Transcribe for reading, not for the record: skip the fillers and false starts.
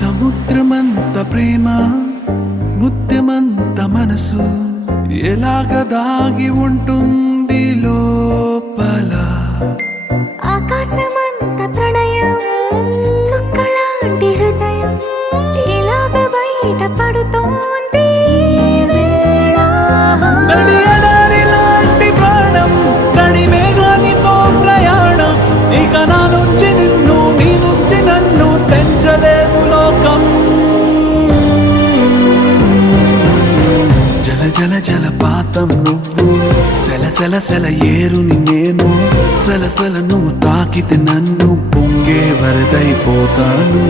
సముద్రమంత ప్రేమ ముత్యమంత మనసు ఎలాగ దాగి ఉంటుంది లోపల. ఆకాశమంత ప్రణయం చుక్కలాంటి హృదయం ఇలాగ బయట పడుతోంది లాంటి ప్రాణం నడి మేఘానితో ప్రయాణం. ఇక నా నుంచి నిన్ను నీ నుంచి నన్ను తెంచలేదు లోకం. జల జల జలపాతం నువ్వు సెల సెల సెల ఏరుని నేను. సలసల నువ్వు తాకితే నన్ను పొంగే వరదైపోతాను.